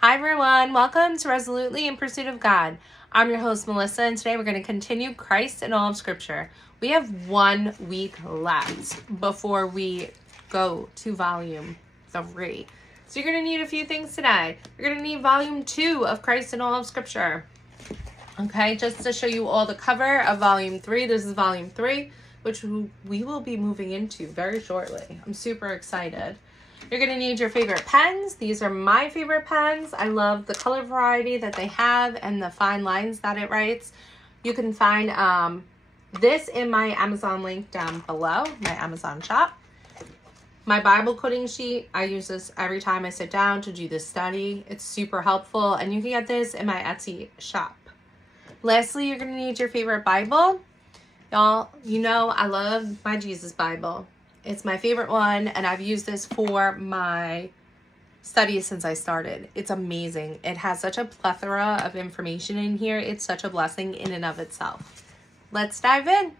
Hi everyone, welcome to Resolutely in Pursuit of God. I'm your host Melissa, and today we're going to continue Christ in all of Scripture. We have 1 week left before we go to volume 3. So you're going to need a few things today. You're going to need volume 2 of Christ in all of Scripture. Okay, just to show you all the cover of volume 3. This is volume 3, which we will be moving into very shortly. I'm super excited. You're going to need your favorite pens. These are my favorite pens. I love the color variety that they have and the fine lines that it writes. You can find this in my Amazon link down below, my Amazon shop. My Bible quoting sheet, I use this every time I sit down to do this study. It's super helpful, and you can get this in my Etsy shop. Lastly, you're going to need your favorite Bible. Y'all, you know I love my Jesus Bible. It's my favorite one, and I've used this for my studies since I started. It's amazing. It has such a plethora of information in here. It's such a blessing in and of itself. Let's dive in.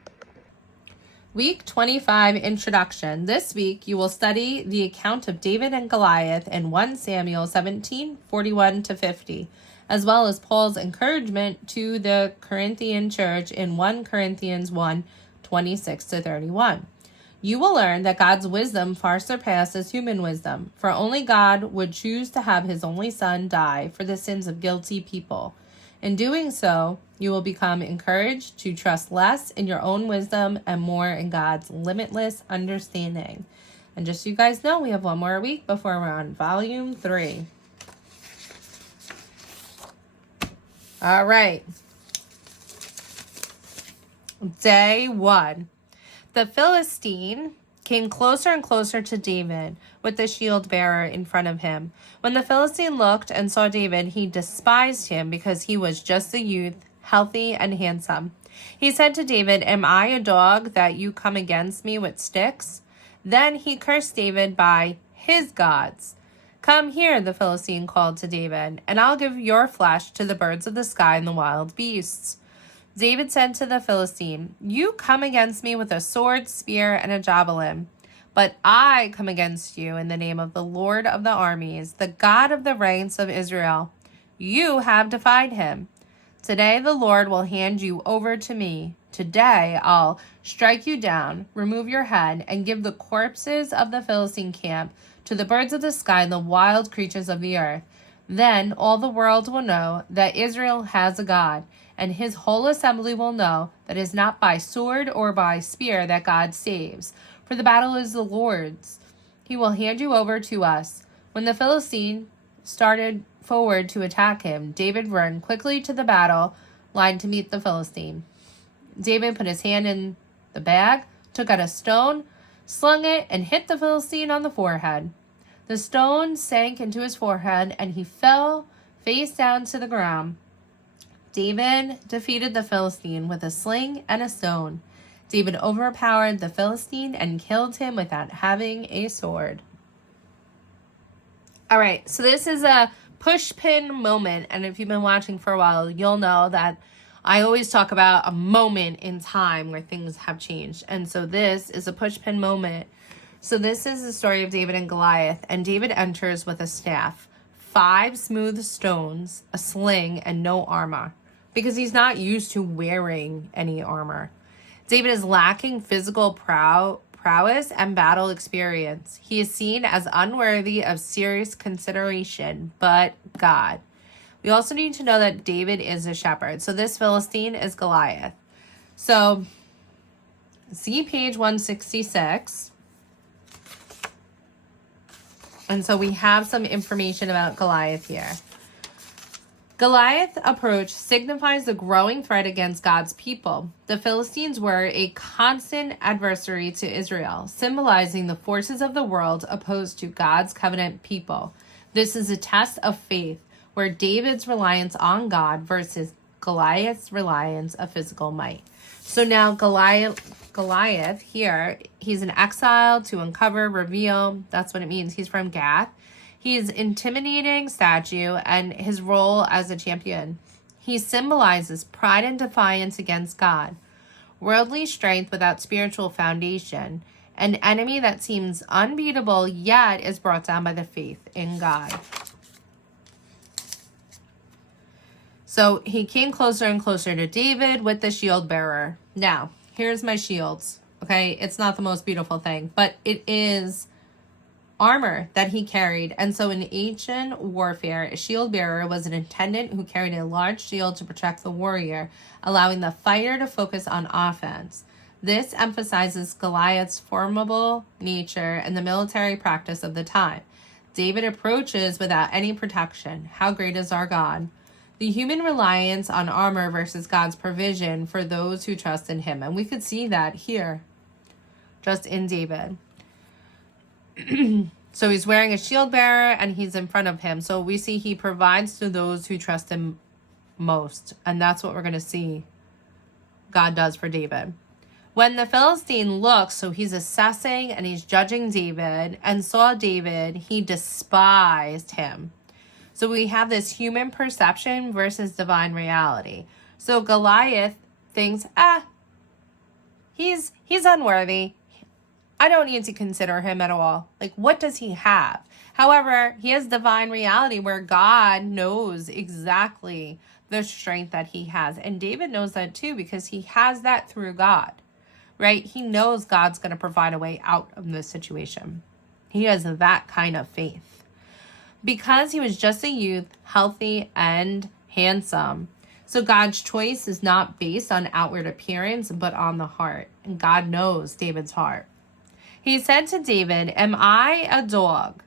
Week 25 Introduction. This week you will study the account of David and Goliath in 1 Samuel 17, 41 to 50, as well as Paul's encouragement to the Corinthian church in 1 Corinthians 1, 26 to 31. You will learn that God's wisdom far surpasses human wisdom, for only God would choose to have his only son die for the sins of guilty people. In doing so, you will become encouraged to trust less in your own wisdom and more in God's limitless understanding. And just so you guys know, we have 1 more week before we're on volume 3. All right. Day 1. The Philistine came closer and closer to David with the shield bearer in front of him. When the Philistine looked and saw David, he despised him because he was just a youth, healthy and handsome. He said to David, "Am I a dog that you come against me with sticks?" Then he cursed David by his gods. "Come here," the Philistine called to David, "and I'll give your flesh to the birds of the sky and the wild beasts." David said to the Philistine, "You come against me with a sword, spear, and a javelin, but I come against you in the name of the Lord of the armies, the God of the ranks of Israel. You have defied him. Today the Lord will hand you over to me. Today I'll strike you down, remove your head, and give the corpses of the Philistine camp to the birds of the sky and the wild creatures of the earth. Then all the world will know that Israel has a God, and his whole assembly will know that it is not by sword or by spear that God saves, for the battle is the Lord's. He will hand you over to us." When the Philistine started forward to attack him, David ran quickly to the battle line to meet the Philistine. David put his hand in the bag, took out a stone, slung it, and hit the Philistine on the forehead. The stone sank into his forehead, and he fell face down to the ground. David defeated the Philistine with a sling and a stone. David overpowered the Philistine and killed him without having a sword. All right, so this is a push-pin moment, and if you've been watching for a while, you'll know that I always talk about a moment in time where things have changed, and so this is a push-pin moment. So this is the story of David and Goliath, and David enters with a staff, 5 smooth stones, a sling, and no armor, because he's not used to wearing any armor. David is lacking physical prowess and battle experience. He is seen as unworthy of serious consideration, but God. We also need to know that David is a shepherd. So this Philistine is Goliath. So see page 166. And so we have some information about Goliath here. Goliath's approach signifies the growing threat against God's people. The Philistines were a constant adversary to Israel, symbolizing the forces of the world opposed to God's covenant people. This is a test of faith, where David's reliance on God versus Goliath's reliance of physical might. So now Goliath here, he's an exile to uncover, reveal. That's what it means. He's from Gath. He is intimidating statue and his role as a champion. He symbolizes pride and defiance against God, worldly strength without spiritual foundation, an enemy that seems unbeatable yet is brought down by the faith in God. So he came closer and closer to David with the shield bearer. Now, here's my shields. Okay, it's not the most beautiful thing, but it is armor that he carried. And so in ancient warfare, a shield bearer was an attendant who carried a large shield to protect the warrior, allowing the fighter to focus on offense. This emphasizes Goliath's formidable nature and the military practice of the time. David approaches without any protection. How great is our God? The human reliance on armor versus God's provision for those who trust in him. And we could see that here, just in David. So he's wearing a shield bearer and he's in front of him. So we see he provides to those who trust him most. And that's what we're going to see God does for David. When the Philistine looks, so he's assessing and he's judging David, and saw David, he despised him. So we have this human perception versus divine reality. So Goliath thinks, he's unworthy. I don't need to consider him at all. Like, what does he have? However, he has divine reality where God knows exactly the strength that he has. And David knows that too, because he has that through God, right? He knows God's going to provide a way out of this situation. He has that kind of faith. Because he was just a youth, healthy and handsome. So God's choice is not based on outward appearance, but on the heart. And God knows David's heart. He said to David, "Am I a dog?"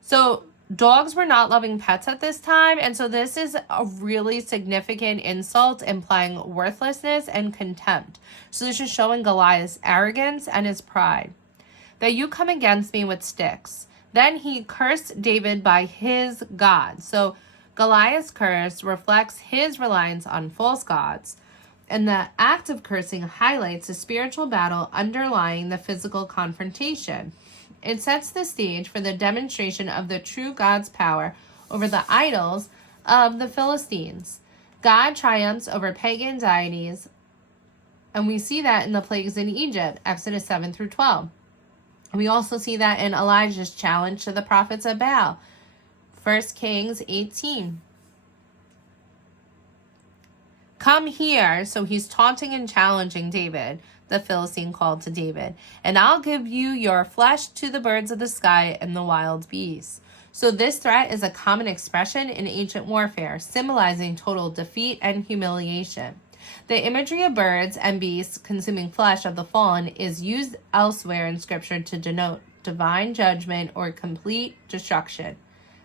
So dogs were not loving pets at this time. And so this is a really significant insult, implying worthlessness and contempt. So this is showing Goliath's arrogance and his pride. That you come against me with sticks. Then he cursed David by his God. So Goliath's curse reflects his reliance on false gods. And the act of cursing highlights the spiritual battle underlying the physical confrontation. It sets the stage for the demonstration of the true God's power over the idols of the Philistines. God triumphs over pagan deities, and we see that in the plagues in Egypt, Exodus 7 through 12. We also see that in Elijah's challenge to the prophets of Baal, 1 Kings 18. Come here. So he's taunting and challenging David. The Philistine called to David, and I'll give you your flesh to the birds of the sky and the wild beasts. So this threat is a common expression in ancient warfare, symbolizing total defeat and humiliation. The imagery of birds and beasts consuming flesh of the fallen is used elsewhere in Scripture to denote divine judgment or complete destruction.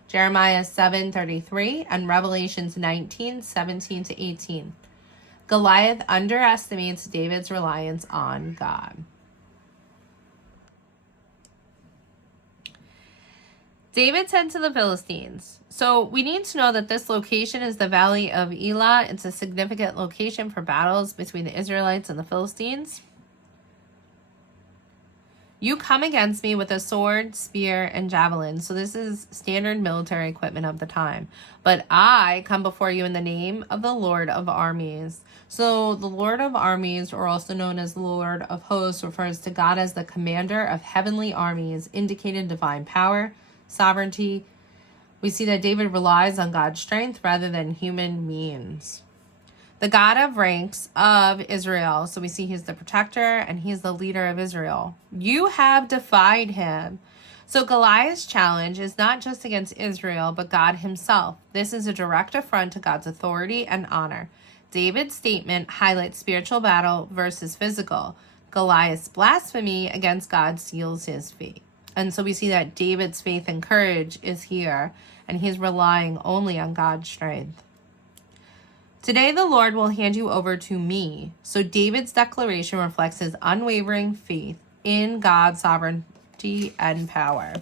Jeremiah 7:33 and Revelations 19:17 to 18. Goliath underestimates David's reliance on God. David said to the Philistines, so we need to know that this location is the Valley of Elah. It's a significant location for battles between the Israelites and the Philistines. You come against me with a sword, spear, and javelin. So this is standard military equipment of the time. But I come before you in the name of the Lord of armies. So the Lord of armies, or also known as Lord of hosts, refers to God as the commander of heavenly armies, indicating divine power, sovereignty. We see that David relies on God's strength rather than human means. The God of ranks of Israel. So we see he's the protector and he's the leader of Israel. You have defied him. So Goliath's challenge is not just against Israel, but God himself. This is a direct affront to God's authority and honor. David's statement highlights spiritual battle versus physical. Goliath's blasphemy against God seals his fate. And so we see that David's faith and courage is here, and he's relying only on God's strength. Today the Lord will hand you over to me. So David's declaration reflects his unwavering faith in God's sovereignty and power.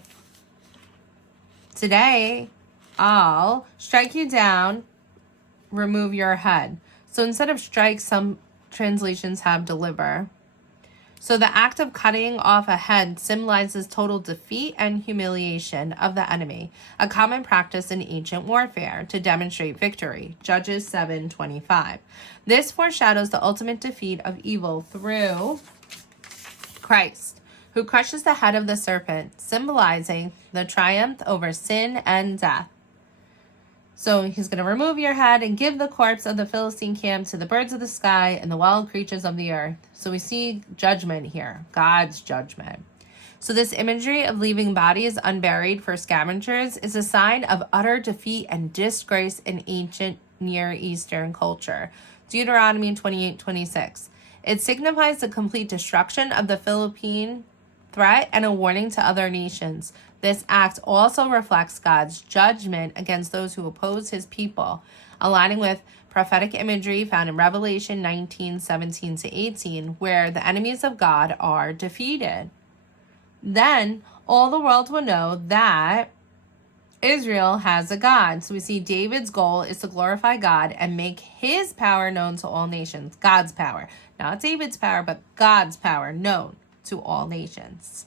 Today, I'll strike you down, remove your head. So instead of strike, some translations have deliver. So the act of cutting off a head symbolizes total defeat and humiliation of the enemy, a common practice in ancient warfare to demonstrate victory. Judges 7:25. This foreshadows the ultimate defeat of evil through Christ, who crushes the head of the serpent, symbolizing the triumph over sin and death. So he's going to remove your head and give the corpse of the Philistine camp to the birds of the sky and the wild creatures of the earth. So we see judgment here, God's judgment. So this imagery of leaving bodies unburied for scavengers is a sign of utter defeat and disgrace in ancient Near Eastern culture. Deuteronomy 28:26. It signifies the complete destruction of the Philippine threat and a warning to other nations. This act also reflects God's judgment against those who oppose his people, aligning with prophetic imagery found in Revelation 19:17-18, where the enemies of God are defeated. Then all the world will know that Israel has a God. So we see David's goal is to glorify God and make his power known to all nations. God's power. Not David's power, but God's power known to all nations.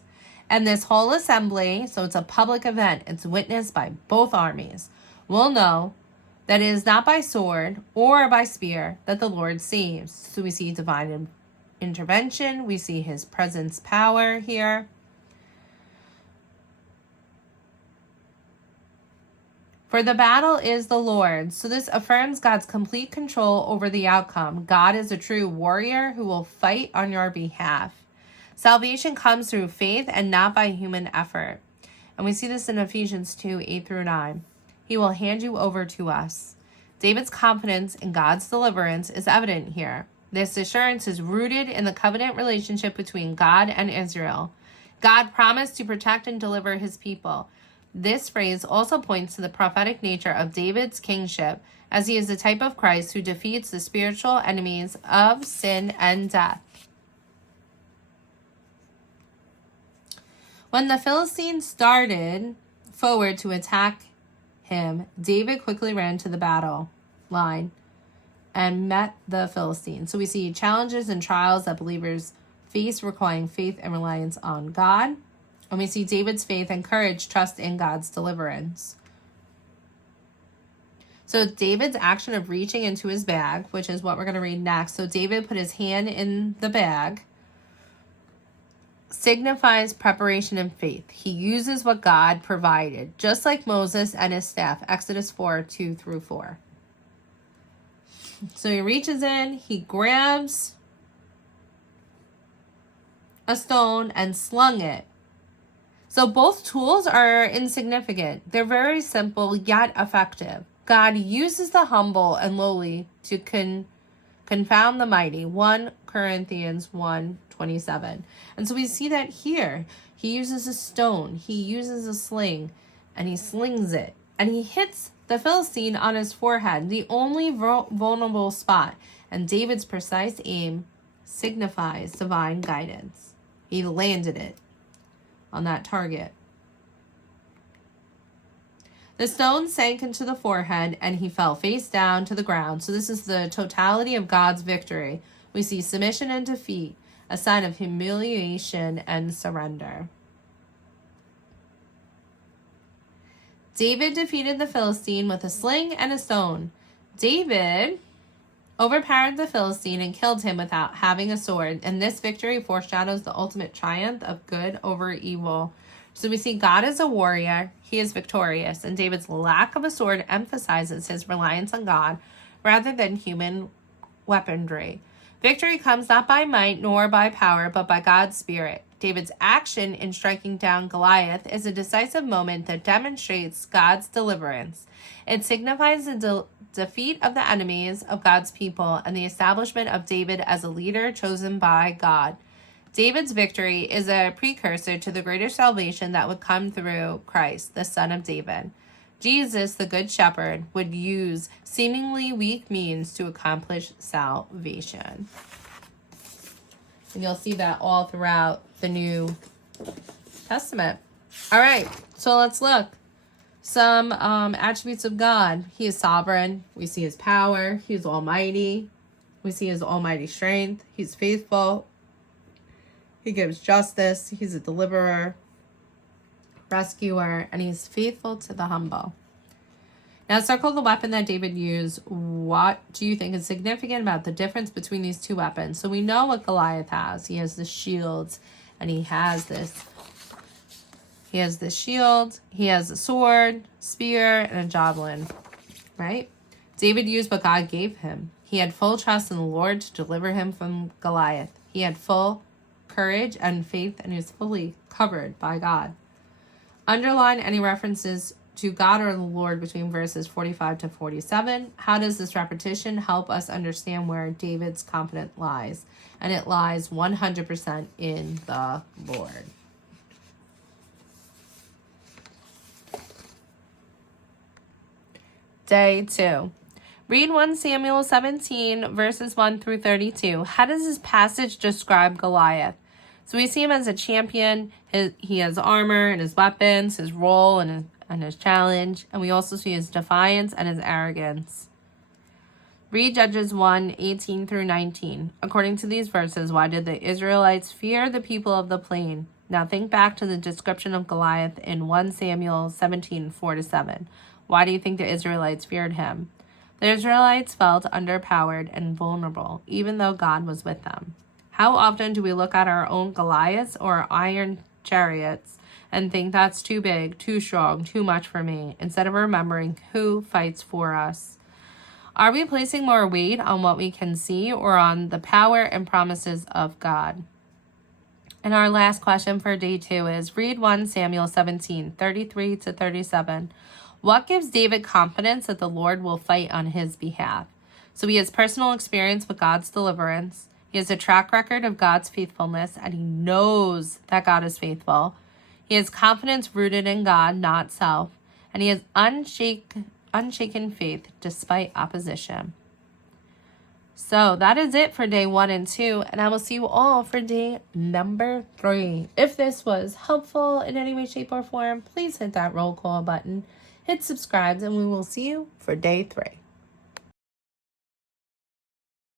And this whole assembly, so it's a public event, it's witnessed by both armies, will know that it is not by sword or by spear that the Lord saves. So we see divine intervention. We see his presence power here. For the battle is the Lord's. So this affirms God's complete control over the outcome. God is a true warrior who will fight on your behalf. Salvation comes through faith and not by human effort. And we see this in Ephesians 2:8-9. He will hand you over to us. David's confidence in God's deliverance is evident here. This assurance is rooted in the covenant relationship between God and Israel. God promised to protect and deliver his people. This phrase also points to the prophetic nature of David's kingship, as he is the type of Christ who defeats the spiritual enemies of sin and death. When the Philistines started forward to attack him, David quickly ran to the battle line and met the Philistines. So we see challenges and trials that believers face requiring faith and reliance on God. And we see David's faith and courage trust in God's deliverance. So David's action of reaching into his bag, which is what we're going to read next. So David put his hand in the bag, signifies preparation and faith. He uses what God provided, just like Moses and his staff, Exodus 4:2-4. So he reaches in, he grabs a stone and slung it. So both tools are insignificant. They're very simple yet effective. God uses the humble and lowly to confound the mighty. 1 Corinthians 1:27. And so we see that here. He uses a stone. He uses a sling. And he slings it. And he hits the Philistine on his forehead, the only vulnerable spot. And David's precise aim signifies divine guidance. He landed it on that target. The stone sank into the forehead and he fell face down to the ground. So this is the totality of God's victory. We see submission and defeat, a sign of humiliation and surrender. David defeated the Philistine with a sling and a stone. David overpowered the Philistine and killed him without having a sword. And this victory foreshadows the ultimate triumph of good over evil. So we see God as a warrior. He is victorious. And David's lack of a sword emphasizes his reliance on God rather than human weaponry. Victory comes not by might nor by power, but by God's Spirit. David's action in striking down Goliath is a decisive moment that demonstrates God's deliverance. It signifies the defeat of the enemies of God's people and the establishment of David as a leader chosen by God. David's victory is a precursor to the greater salvation that would come through Christ, the Son of David. Jesus, the Good Shepherd, would use seemingly weak means to accomplish salvation. And you'll see that all throughout the New Testament. All right, so let's look. Some attributes of God. He is sovereign. We see his power. He is almighty. We see his almighty strength. He's faithful. He gives justice. He's a deliverer, rescuer, and he's faithful to the humble. Now circle the weapon that David used. What do you think is significant about the difference between these two weapons? So we know what Goliath has. He has the shields, and he has this shield. He has a sword, spear, and a javelin. right? David used what God gave him. He had full trust in the Lord to deliver him from Goliath. He had full courage and faith, and he was fully covered by God. Underline any references to God or the Lord between verses 45 to 47. How does this repetition help us understand where David's confidence lies? And it lies 100% in the Lord. Day 2. Read 1 Samuel 17, verses 1 through 32. How does this passage describe Goliath? So we see him as a champion. He has armor and his weapons, his role and his challenge. And we also see his defiance and his arrogance. Read Judges 1, 18 through 19. According to these verses, why did the Israelites fear the people of the plain? Now think back to the description of Goliath in 1 Samuel 17, 4 to 7. Why do you think the Israelites feared him? The Israelites felt underpowered and vulnerable, even though God was with them. How often do we look at our own Goliaths or iron chariots and think that's too big, too strong, too much for me, instead of remembering who fights for us? Are we placing more weight on what we can see or on the power and promises of God? And our last question for day 2 is read 1 Samuel 17, 33 to 37. What gives David confidence that the Lord will fight on his behalf? So he has personal experience with God's deliverance. He has a track record of God's faithfulness, and he knows that God is faithful. He has confidence rooted in God, not self. And he has unshaken faith despite opposition. So that is it for day 1 and 2, and I will see you all for day number 3. If this was helpful in any way, shape, or form, please hit that roll call button, hit subscribe, and we will see you for day 3.